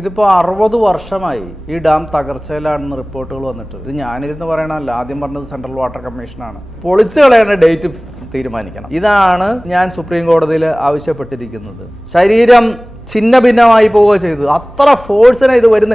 ഇതിപ്പോൾ 60 വർഷമായി ഈ ഡാം തകർച്ചയിലാണെന്ന് റിപ്പോർട്ടുകൾ വന്നിട്ട്. ഇത് ഞാനിരുന്ന് പറയണമല്ല, ആദ്യം പറഞ്ഞത് സെൻട്രൽ വാട്ടർ കമ്മീഷനാണ്. പൊളിച്ചു കളയേണ്ട ഡേറ്റ് തീരുമാനിക്കണം. ഇതാണ് ഞാൻ സുപ്രീം കോടതിയിൽ ആവശ്യപ്പെട്ടിരിക്കുന്നത്. ശരീരം ഛിന്ന ഭിന്നമായി പോവുക ചെയ്തു. അത്ര ഫോഴ്സിനെ ഇത് വരുന്ന